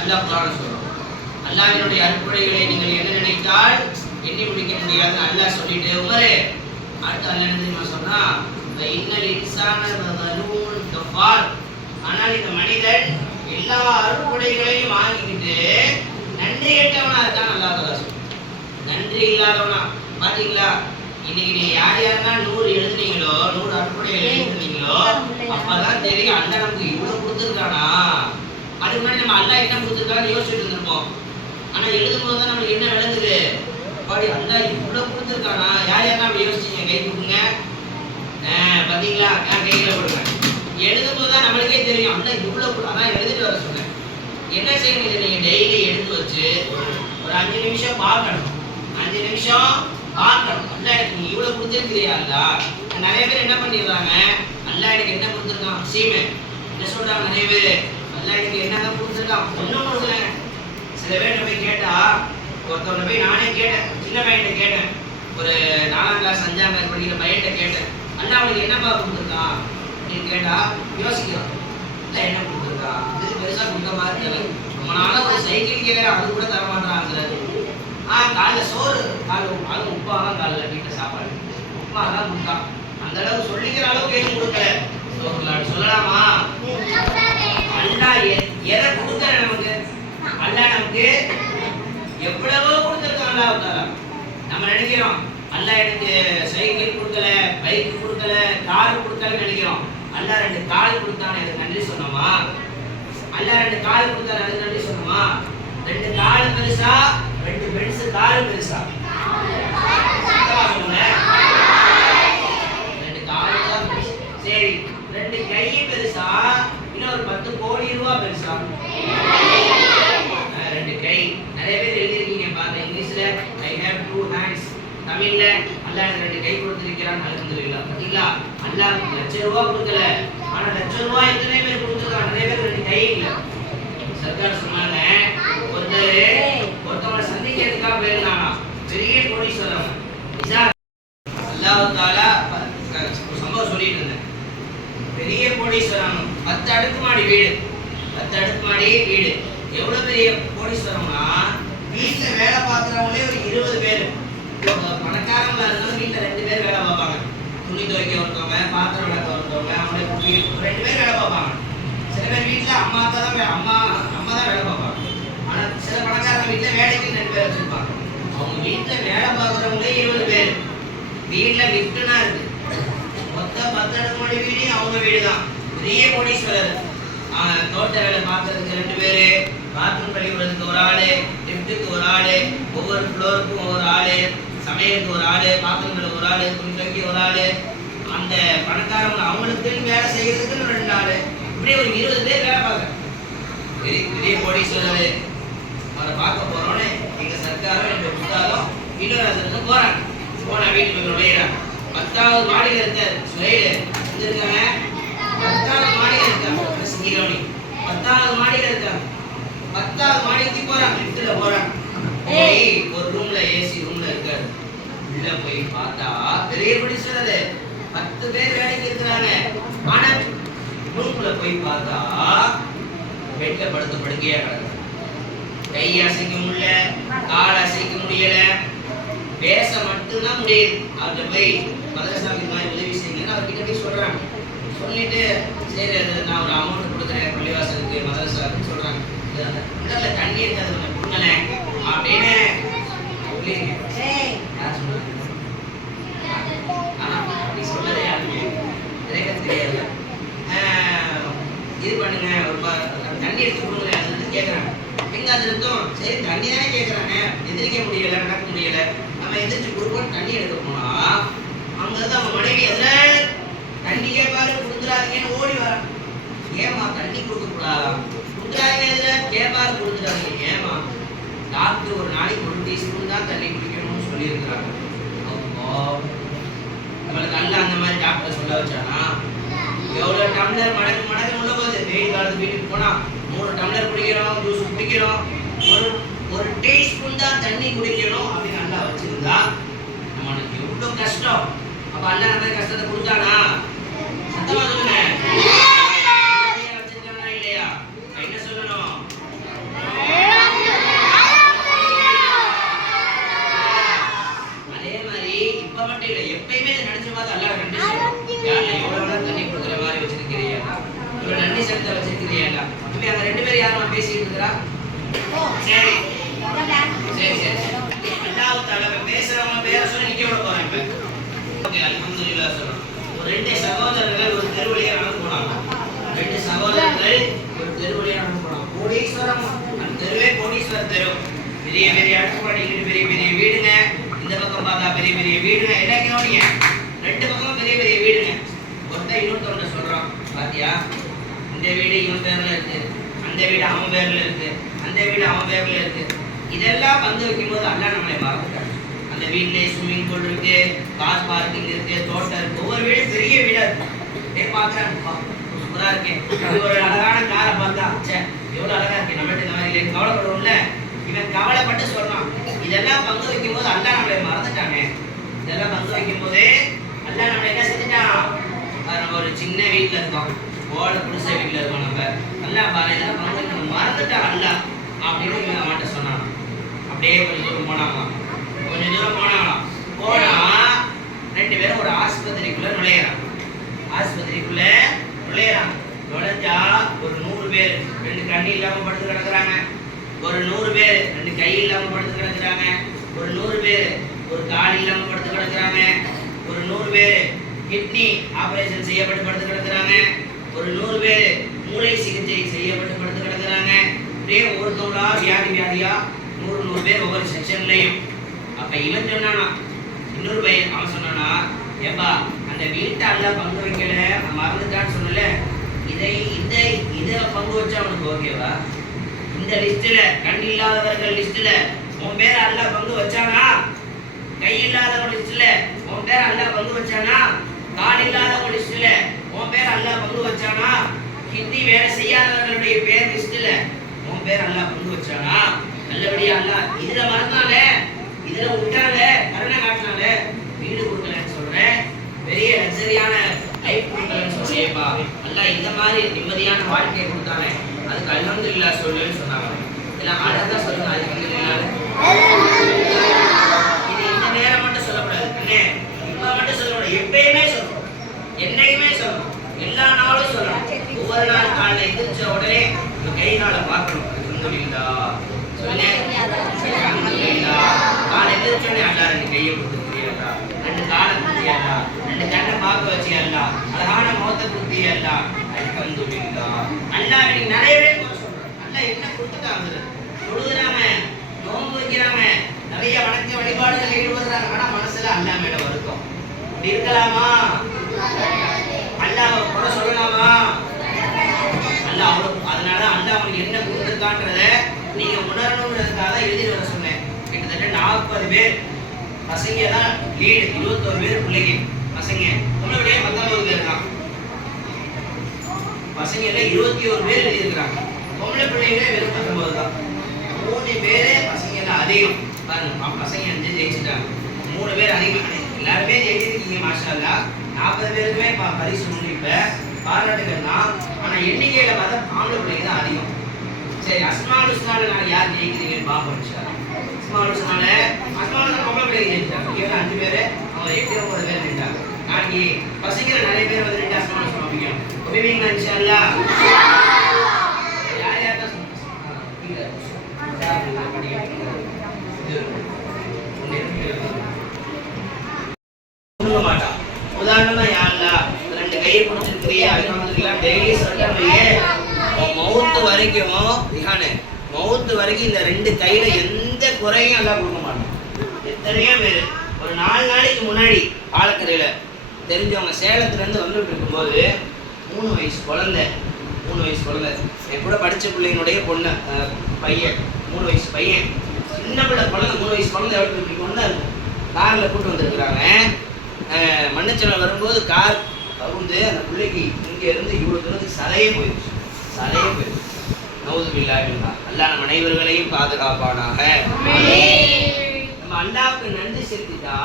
அல்லாஹ் குர்ஆன் சொல்றான். அல்லாஹ்வினுடைய அருட்கொடைகளை நீங்கள் என்ன நினைத்தால் எண்ணி முடிக்க முடியாது. அல்லாஹ் சொல்லிட்டு உமரே அடுத்து அல்லாஹ் என்ன தெரியுமா சொன்னா, இன்னல் இன்சான லஸலூமுன் கஃபார். ஆனால் இந்த மனிதன் எல்லா அருட்கொடைகளையும் வாங்கிக்கிட்டு நன்றி கெட்டவனா இருக்கான். அல்லாஹ் தஆலா சொல்றான். நன்றி இல்லாதவனா. பாத்தீங்களா, இன்னைக்கு நீங்க யார் யாரெல்லாம் 100 எழுதுனீங்களோ, 100 அருட்கொடைகள் எழுதுனீங்களோ, அப்பதான் தெரியும் அல்லாஹ் நமக்கு இவ்வளவு கொடுத்துருக்கானா. அதுக்கு முன்னாடி நம்ம அல்லாஹ் என்ன கொடுத்துருக்கான்னு யோசிச்சுட்டு இருந்திருப்போம். ஆனா எழுதும்போது தான் நம்மளுக்கு என்ன விளங்குது, அப்படி அல்லாஹ் இவ்வளவு கொடுத்துருக்கானா. யார் யாரெல்லாம் அப்படி யோசிச்சீங்க கை கொடுங்க. பாத்தீங்களா, கையில கொடுங்க. எழுதும்போது தான் நம்மளுக்கே தெரியும் அல்லாஹ் இவ்வளவு. அதான் எழுதிட்டு வர சொன்னேன். என்ன செய்யணும், இதை நீங்க டெய்லி எடுத்து வச்சு ஒரு 5 நிமிஷம் பார்க்கணும். 5 நிமிஷம் பார்க்கணும். அல்லாஹ் எனக்கு நீ இவ்வளவு கொடுத்துருக்கிறியா அல்லாஹ். நிறைய பேர் என்ன பண்ணிடுறாங்க, அல்லாஹ் எனக்கு என்ன கொடுத்துருக்கான் சீமை என்ன சொல்றாங்க நிறைய பேர், அல்லாஹ் எனக்கு என்னதான் கொடுத்துருக்கான் ஒன்றும் கொடுக்கல. சில பேர்கிட்ட போய் கேட்டா, ஒருத்தவங்க போய் நானே கேட்டேன், சின்ன பையன்கிட்ட கேட்டேன், ஒரு 4ஆம் கிளாஸ் 5ஆம் கிளாஸ் படிக்கிற பையன்கிட்ட கேட்டேன், அல்லாஹ் அவனுக்கு என்னப்பா கொடுத்துருக்கான் அப்படின்னு கேட்டா யோசிக்கிறான். இல்லை என்ன கொடுத்துருக்கா, இது பெருசா கொடுத்த மாதிரி இல்லை. ரொம்ப நாளாக ஒரு சைக்கிள் கேட்குறேன், அது கூட தரமாட்டான் சிலர். காலைல சோறு, அது உப்பா தான் காலைல வீட்டில் சாப்பாடு உப்பா தான் கொடுத்தான். அந்த அளவுக்கு சொல்லிக்கிற அளவுக்கு எதுவும் கொடுக்கல. சொல்லலாமா, அல்லாஹ் எதை கொடுக்கல நமக்கு, அல்லாஹ் நமக்கு எவ்வளவோ கொடுத்துருக்கான். அல்லாஹ் தஆலா நம்ம நினைக்கிறோம் அல்லாஹ் எனக்கு சைக்கிள் கொடுக்கல, பைக் கொடுக்கல, கார் கொடுக்கலன்னு நினைக்கிறோம். அல்லாஹ் 2 கால் கொடுத்தானே, அதுக்கு நன்றி சொன்னோமா? அல்லாஹ் 2 கால் கொடுத்தானே, அதுக்கு நன்றி சொன்னோமா? 2 கால் பெருசா, 2 பென்ஸ் கால் பெருசா? சொல்லுங்க. 2 கால் தான் பெருசு. சரி, 2 கை பெருசா, இன்னொரு 10 கோடி ரூபாய் பெருசா? 2 கை. நிறைய பேர் எழுதிருக்கீங்க பாருங்க இங்கிலீஷ்ல, ஐ ஹேவ் 2 hands. தமிழ்ல அல்லாஹ் 2 கை கொடுத்திருக்கிறான். அல்ஹம்துலில்லாஹ். பாத்தீங்களா, அல்லாஹ் லட்சம் ரூபாய் கொடுக்கல, ஆனா லட்சம் ரூபாய் எத்தனை பேர் கொடுத்துருக்காங்க. நிறைய பேர் 2 கை இல்ல. சர்க்கார் சொன்னாங்க, ஒருத்தவங்களை சந்திக்கிறதுக்காக போயிருந்தாங்க, பெரிய கோடீஸ்வரன். அல்லாஹ் தஆலா ஒரு சம்பவம் சொல்லிட்டு இருந்தேன். பெரிய கோடீஸ்வரன், 10 அடுக்குமாடி வீடு, 10 அடுக்குமாடி வீடு. எவ்வளவு பெரிய கோடீஸ்வரம்னா, வீட்டுல வேலை பார்க்கறவங்களே ஒரு 20 பேர். பணக்காரங்களா இருந்தாலும் வீட்டுல 2 பேர் வேலை பார்ப்பாங்க. துணி துவைக்க ஒருத்தவங்க, பாத்திரம் விளக்க ஒருத்தவங்க, அவங்களே 2 பேர் வேலை பார்ப்பாங்க. சில பேர் வீட்டுல அம்மா தான் வேலை பார்ப்பாங்க. ஆனா சில பணக்காரங்க வீட்டுல வேலைக்கு 2 பேர் வச்சிருப்பாங்க. அவங்க வீட்டுல வேலை பார்க்கறவங்களே 20 பேர். வீட்டுல லிப்ட்னா இருக்கு. மொத்தம் 10 அடுக்குமாடி வீடு அவங்க வீடுதான். பெரிய கோடீஸ்வரர். தோட்ட வேலை பார்க்கறதுக்கு 2 பேரு, பாத்ரூம் கழுவுறதுக்கு ஒரு ஆளு, லிப்டுக்கு ஒரு ஆளு, ஒவ்வொரு ஃப்ளோருக்கும் ஒரு ஆளு, சமையலுக்கு ஒரு ஆளு, பாத்ரூம் கழுவ ஒரு ஆளு, துணி துவைக்க ஒரு ஆளு, அந்த பணக்காரங்க அவங்களுக்கு வேலை செய்யறதுக்குன்னு 2 ஆளு, இப்படி ஒரு 20 பேர் வேலை பார்க்க. பெரிய கோடீஸ்வரர். அவரை பார்க்க போறோன்னு எங்க சர்க்காரும் எங்க புத்தாலும் இன்னொரு அதுக்கு போறாங்க. போனா வீட்டுக்கு நுழையிறாங்க. 10வது மாடியில் இருக்காரு சுஹைல் இருக்காங்க. 10வது மாடியில் இருக்காங்க சிங்கிரவணி. 10வது மாடியில் இருக்காங்க. 10வது மாடிக்கு போறாங்க, லிஃப்ட்ல போறாங்க. போய் ஒரு ரூம்ல ஏசி ரூம்ல இருக்காரு. உள்ள போய் பார்த்தா பெரிய கோடீஸ்வரர், 10 பேர் வேலைக்கு இருக்கிறாங்க. ஆனா ரூம்ல போய் பார்த்தா பெட்ல படுத்து படுக்கையா கிடக்கு. கை அசைக்க முடியல, கால் அசைக்க முடியல, பேச மட்டும்தான் முடியுது. அவர்கிட்ட போய் மதரசாவுக்கு இந்த மாதிரி உதவி செய்யுங்கன்னு அவர்கிட்ட போய் சொல்றாங்க. சொல்லிட்டு சரி அது நான் ஒரு அமௌண்ட் கொடுக்குறேன் பள்ளிவாசலுக்கு மதரசாவுக்கு சொல்றாங்க. உடல்ல தண்ணி இருக்காது கொஞ்சம் கொடுங்களே அப்படின்னு அப்படி சொன்னதே யாருமே எனக்கு தெரியாது. இது பண்ணுங்க, ஒரு தண்ணி எடுத்து கொடுங்க அது கேட்குறாங்க. எங்க அது இருந்தோம், சரி தண்ணி தானே கேட்குறாங்க, எதிர்க்க முடியல, நடக்க முடியல, நம்ம எதிர்த்து கொடுப்போம். தண்ணி எடுக்க போனா அங்கிருந்து அவங்க மனைவி அதில் தண்ணி கேட்பாரு, கொடுத்துடாதீங்கன்னு ஓடி வராங்க. ஏமா தண்ணி கொடுக்கக்கூடாதா, கொடுத்துடாதீங்க, கேட்பாரு கொடுத்துடாதீங்க. ஏமா டாக்டர் ஒரு நாளைக்கு 1 டீஸ்பூன் தான் தண்ணி குடிக்கணும்னு சொல்லியிருக்கிறாங்க. நம்மளுக்கு அல்ல அந்த மாதிரி டாக்டர் சொல்ல வச்சானா எவ்வளோ டம்ளர் மடக்கு மடக்கு உள்ள போகுது. வெயில் காலத்து வீட்டுக்கு போனால் 3 டம்ளர் குடிக்கிறோம், ஜூஸ் குடிக்கிறோம், ஒரு டீஸ்பூன் தான் தண்ணி குடிக்கணும் அப்படின்னு நல்லா வச்சிருந்தா நம்மளுக்கு எவ்வளோ கஷ்டம். அப்போ அல்ல அந்த கஷ்டத்தை கொடுத்தானா? சத்தமா சொல்லுங்க. வச்சிருக்கானா இல்லையா? என்ன சொல்லணும்? கொடுத்தியல்ல. இப்ப அங்க ரெண்டு பேரும் யாரும் பேசிட்டு இருக்கா? சரி சரி சரி அல்லாஹ் தஆலா பேசுறவங்க பேரை சொல்லி நிக்க விட போறேன் இப்ப. ஓகே அல்ஹம்துலில்லாஹ் சொல்றோம். ஒரு ரெண்டு சகோதரர்கள் ஒரு தெரு வழியா நடந்து போனாங்க. ரெண்டு சகோதரர்கள் ஒரு தெரு வழியா நடந்து போனாங்க. கோடீஸ்வரம், அந்த தெருவே கோடீஸ்வரர் தெரு. பெரிய பெரிய அடுக்குமாடி, பெரிய பெரிய வீடுங்க. இந்த பக்கம் பார்த்தா பெரிய பெரிய வீடுங்க. எல்லாம் கவனிங்க, ரெண்டு பக்கமும் பெரிய பெரிய வீடுங்க. ஒருத்தன் இன்னொருத்தவங்க சொல்றான், பாத்தியா இந்த வீடு இவன் பேர்ல இருக்கு, அந்த வீடு அவன் பேர்ல இருக்கு, அந்த வீடு அவன் பேர்ல இருக்கு. இதெல்லாம் வந்து வைக்கும்போது அல்லாஹ் நம்மளை மறந்துட்டாங்க. அந்த வீட்லயே ஸ்விம்மிங் பூல் இருக்கு, கார் பார்க்கிங் இருக்கு, தோட்டம் இருக்கு. ஒவ்வொரு வீடு பெரிய வீடா இருக்கு. பாக்குறேன் சூப்பரா இருக்கேன், ஒரு அழகான காரை பார்த்தா சே எவ்வளவு அழகா இருக்கு, நம்மகிட்ட இந்த மாதிரி இல்லை கவலைப்படுவோம்ல. இவன் கவலைப்பட்டு சொல்றான். இதெல்லாம் பங்கு வைக்கும் போது அல்லாஹ் நம்மளை மறந்துட்டாங்க. இதெல்லாம் பங்கு வைக்கும் போதே அல்லாஹ் நம்மளை என்ன செஞ்சுட்டான்? நம்ம ஒரு சின்ன வீட்டுல இருக்கோம், ஓட குடிசை வீட்டுல இருக்கோம். நம்ம அல்லாஹ் பாரு இதெல்லாம் பங்கு வைக்க மறந்துட்டான் அல்லாஹ் அப்படின்னு இவன் அவன்கிட்ட சொன்னான். அப்படியே கொஞ்சம் தூரம் போனாங்களாம். கொஞ்சம் தூரம் போனாங்களாம். போனா ரெண்டு பேரும் ஒரு ஆஸ்பத்திரிக்குள்ள நுழையிறான். ஆஸ்பத்திரிக்குள்ள நுழையிறான். நுழைஞ்சா ஒரு 100 பேர் ரெண்டு கண்ணி இல்லாம படுத்து கிடக்குறாங்க. ஒரு 100 பேர் ரெண்டு கை இல்லாம படுத்து கிடக்குறாங்க. ஒரு 100 பேர் ஒரு கால் இல்லாம படுத்து கிடக்குறாங்க. ஒரு 100 பேர் கிட்னி ஆபரேஷன் செய்யப்பட்டு படுத்து கிடக்குறாங்க. ஒரு 100 பேர் மூளை சிகிச்சை செய்யப்பட்டு படுத்து கிடக்குறாங்க. அப்படியே ஒருத்தவங்களா வியாதியா 100 பேர் ஒவ்வொரு செக்ஷன்லையும். அப்ப இவன் சொன்னானா, இன்னொரு பையன் அவன் சொன்னானா, ஏப்பா அந்த வீட்டை அல்லாஹ் பங்கு வைக்கல நான் மறந்துட்டான்னு சொன்னல, இதை பங்கு வச்சா அவனுக்கு ஓகேவா? இந்த லிஸ்ட்ல கண் இல்லாதவர்கள் லிஸ்ட்ல உன் பேர் அல்லாஹ் பங்கு வச்சானா? கை இல்லாதவங்க லிஸ்ட்ல உன் பேர் அல்லாஹ் பங்கு வச்சானா? கால் இல்லாதவங்க லிஸ்ட்ல உன் பேர் அல்லாஹ் பங்கு வச்சானா? கிட்னி வேலை செய்யாதவர்களுடைய பேர் லிஸ்ட்ல உன் பேர் அல்லாஹ் பங்கு வச்சானா? நல்லபடியா அல்லாஹ் இதுல மறந்தானே, இதுல விட்டாங்க, கருணை காட்டினாங்க, வீடு கொடுக்கலன்னு சொல்றேன், பெரிய லக்ஸரியான லைஃப் கொடுக்கலன்னு சொல்றேன்ப்பா. அல்லாஹ் இந்த மாதிரி நிம்மதியான வாழ்க்கையை கொடுத்தானே, அதுக்கு அல்ஹம்துலில்லாஹ் சொல்லுன்னு சொன்னாங்க. இதெல்லாம் அழகா சொல்லுங்க, அல்ஹம்துலில்லாஹ். இது இந்த நேரம் மட்டும் சொல்லக்கூடாது, அண்ணே இப்ப மட்டும் சொல்லக்கூடாது, எப்பயுமே சொல்லணும், என்னைக்குமே சொல்லணும், எல்லா நாளும் சொல்லணும். ஒவ்வொரு நாள் காலைல எந்திரிச்ச உடனே கை காலை பார்க்கணும். அல்ஹம்துலில்லாஹ் சொல்லுங்க, அல்ஹம்துலில்லாஹ். காலை எந்திரிச்ச உடனே அல்லாஹ் ரெண்டு கையை கொடுத்துருக்கிறியா, ரெண்டு காலை கொடுத்தியா, ரெண்டு கண்ணை பார்க்க வச்சியா, அழகான முகத்தை கொடுத்தியா, அல்ஹம்துலில்லாஹ். அல்லாஹ் இன்னைக்கு நிறையவே சொல்றேன். அல்லாஹ் என்ன கொடுத்துட்டாங்க, தொழுகிறாங்க, நோன்பு வைக்கிறாங்க, நிறைய வணக்க வழிபாடுகள் ஈடுபடுறாங்க. ஆனா மனசுல அல்லாஹ் மேல வருத்தம். இப்படி இருக்கலாமா? அல்லாஹ் குறை சொல்லலாமா? அல்லாஹ் அதனால அல்லாஹ் அவனுக்கு என்ன கொடுத்துருக்கான்றத நீங்க உணரணுங்கிறதுக்காக எழுதி வர சொன்னேன். கிட்டத்தட்ட 40 பேர் பசங்க தான் லீடு, 21 பேர் பிள்ளைங்க பசங்க, உங்களுடைய 19 பேர் தான் பசங்க. 21 பேர் எழுதியிருக்கிறாங்க. பொம்பளை பிள்ளைங்களே வெறும் 19 தான். 3 பேர் பசங்க எல்லாம் அதிகம் பாருங்க. பசங்க 5 ஜெயிச்சுட்டாங்க, 3 பேர் அதிகம். எல்லாருமே ஜெயிச்சிருக்கீங்க மாஷா அல்லாஹ். 40 பேருக்குமே பரிசு முன்னிப்ப பாராட்டுகள் தான். ஆனா எண்ணிக்கையில பார்த்தா ஆம்பளை பிள்ளைங்க தான் அதிகம். சரி, அஸ்மால் ஹுஸ்னால நான் யார் ஜெயிக்கிறீங்கன்னு பார்ப்போம். அஸ்மால் ஹுஸ்னால பொம்பளை பிள்ளைங்க ஜெயிச்சாங்க. இவங்க 5 பேர், அவங்க 8 9 பேர் நின்றாங்க. நாளைக்கு பசங்க நிறைய பேர் வந்து நின்று அஸ்மால் ஹுஸ்னா வைக்கணும். ஒபிவீங்களா இன்ஷா அல்லாஹ்? யார் யார் தான் சொல்ல மாட்டான். உதாரணமா யா அல்லாஹ் ரெண்டு கையை பிடிச்சிருக்கிறியே, அல்ஹம்துலில்லாஹ் டெய்லி சொல்றமையே, மௌத்து வரைக்கும் ரிஹானே மௌத்து வரைக்கும் இந்த 2 கையில எந்த குறையும் அல்லாஹ் கொடுக்க மாட்டான். எத்தனையோ பேர் ஒரு 4 நாளைக்கு முன்னாடி ஆலக்கரையில தெரிஞ்சவங்க சேலத்துல இருந்து வந்துட்டு இருக்கும்போது 3 வயசு குழந்தை என் கூட படிச்ச பிள்ளைங்களுடைய பொண்ணு பையன், 3 வயசு பையன், சின்ன பிள்ளை குழந்தை, 3 வயசு குழந்தை எவ்வளவு இப்படி கொண்டு கார்ல கூட்டு வந்திருக்கிறாங்க. மண்ணச்சலம் வரும்போது கார் கவுந்து அந்த பிள்ளைக்கு இங்க இருந்து இவ்வளவு தூரத்துக்கு சலையே போயிடுச்சு. நவுது பில்லாஹ். அல்லாஹ் நம்ம அனைவர்களையும் பாதுகாப்பானாக. நம்ம அல்லாஹ்வுக்கு நன்றி செலுத்திட்டா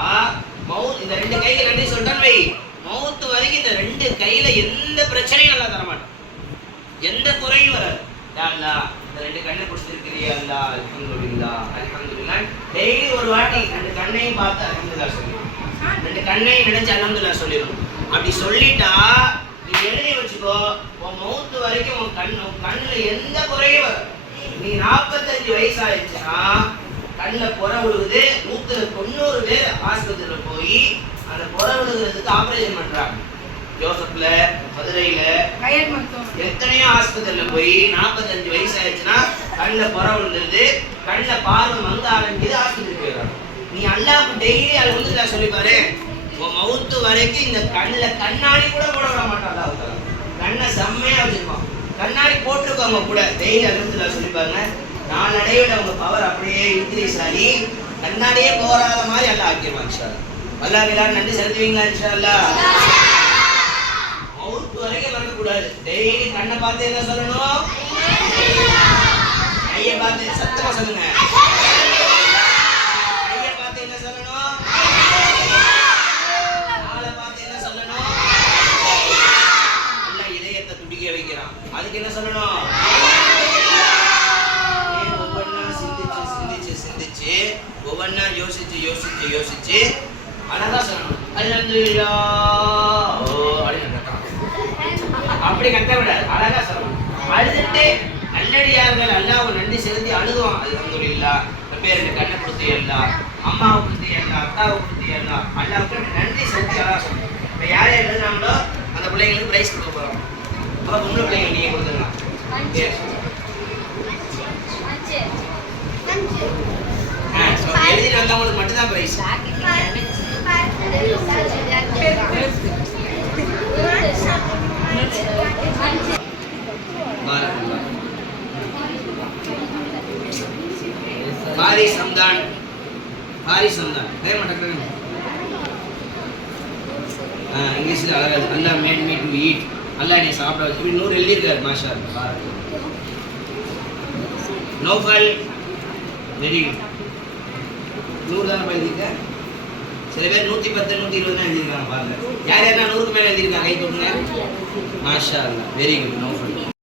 இந்த 2 கையில நன்றி சொல்லிட்டான் வை, மௌத்து வரைக்கும் இந்த 2 கையில எந்த பிரச்சனையும் அல்லாஹ் தர மாட்டான், எந்த குறையும் வராது. யா அல்லாஹ் இந்த 2 கண்ணை கொடுத்திருக்கிறியா அல்லாஹ், அல்ஹம்துலில்லாஹ். டெய்லி ஒரு வாட்டி 2 கண்ணையும் பார்த்து அல்ஹம்துலில்லாஹ் சொல்லிடணும், 2 கண்ணையும் நினைச்சு அல்ஹம்துலில்லாஹ் சொல்லிடணும். அப்படி சொல்லிட்டா நீ எழுதி வச்சுக்கோ, உன் மௌத்து வரைக்கும் உன் கண்ணுல எந்த குறையும் வரும். நீ 45 வயசு ஆயிடுச்சுன்னா கண்ணுல புற விழுகுது. 190 பேர் ஆஸ்பத்திரியில போய் அந்த புற விழுகிறதுக்கு ஆபரேஷன் பண்றாங்க. ஜோசப்ல, மதுரையில, எத்தனையோ ஆஸ்பத்திரியில போய் 45 வயசு ஆயிடுச்சுன்னா கண்ணுல புற விழுந்துருது, கண்ணுல பார்வை மங்க ஆரம்பிக்குது, ஆஸ்பத்திரிக்கு போயிடுறாங்க. நீ அல்லாஹ்வுக்கு டெய்லி அல்ஹம்துலில்லாஹ் சொல்லி பாரு. உன் மவுத்து வரைக்கும் இந்த கண்ணுல கண்ணாடி கூட போட விட மாட்டான் அல்லாஹ். கண்ணை செம்மையா வச்சிருப்பான். கண்ணாடி போட்டிருக்கவங்க கூட டெய்லி அல்ஹம்துலில்லாஹ் சொல்லி பாருங்க. நாளடைவில் உங்க பவர் அப்படியே இன்க்ரீஸ் ஆகி கண்ணாடியே போராத மாதிரி அல்லாஹ் ஆக்கிடுவான் இன்ஷா அல்லாஹ். அல்லாஹ் எல்லாரும் நன்றி செலுத்துவீங்களா இன்ஷா அல்லாஹ்? மவுத்து வரைக்கும் மறக்கக்கூடாது. டெய்லி கண்ணை பார்த்து என்ன சொல்லணும்? கையை பார்த்து சத்தமா சொல்லுங்க. கையை பார்த்து என்ன சொல்லணும்? காலை பார்த்து என்ன சொல்லணும்? நல்லா இதயத்தை துடிக்க வைக்கிறான். அதுக்கு என்ன சொல்லணும்? ஒவ்வொன்னா சிந்திச்சு சிந்திச்சு சிந்திச்சு ஒவ்வொன்னா யோசிச்சு யோசிச்சு யோசிச்சு அழகா சொல்லணும். அல்ஹம்துலில்லாஹ் அப்படி கத்த விடாது, அழகா சொல்லணும். அழுதுட்டு நல்லடியார்கள் அல்லாஹ்வை நன்றி செலுத்தி அழுதுவான். அல்ஹம்துலில்லாஹ் பேர் எனக்கு கண்ணை கொடுத்து எல்லாம், அம்மாவை கொடுத்து எல்லாம், அத்தாவை கொடுத்து எல்லாம், அல்லாஹ்வுக்கு நன்றி செலுத்தி அழகா சொல்லணும். இப்போ யார் யார் எழுதுனாங்களோ அந்த பிள்ளைங்களுக்கு பிரைஸ் கொடுக்க போகிறோம். அப்புறம் பொண்ணு பிள்ளைங்க நீங்கள் கொடுத்துடலாம். எழுதி வந்தவங்களுக்கு மட்டும்தான் பிரைஸ். பாரிஸ் ரம்தான், பாரிஸ் ரம்தான் பேர் மாட்டேன். இங்கிலீஷ்ல அழகா அல்லாஹ் மேட் மீ டு ஈட், அல்லாஹ் என்னை சாப்பிட வச்சு இப்படி 100 எழுதியிருக்காரு. மாஷா அல்லாஹ். Noufal very good. 100 தானே எழுதியிருக்க. சில பேர் 110 120 தான் எழுதியிருக்காங்க பாருங்க. யார் யாரெல்லாம் 100க்கு மேலே எழுதியிருக்காங்க கை கொடுங்க. மாஷா அல்லாஹ் வெரி குட்.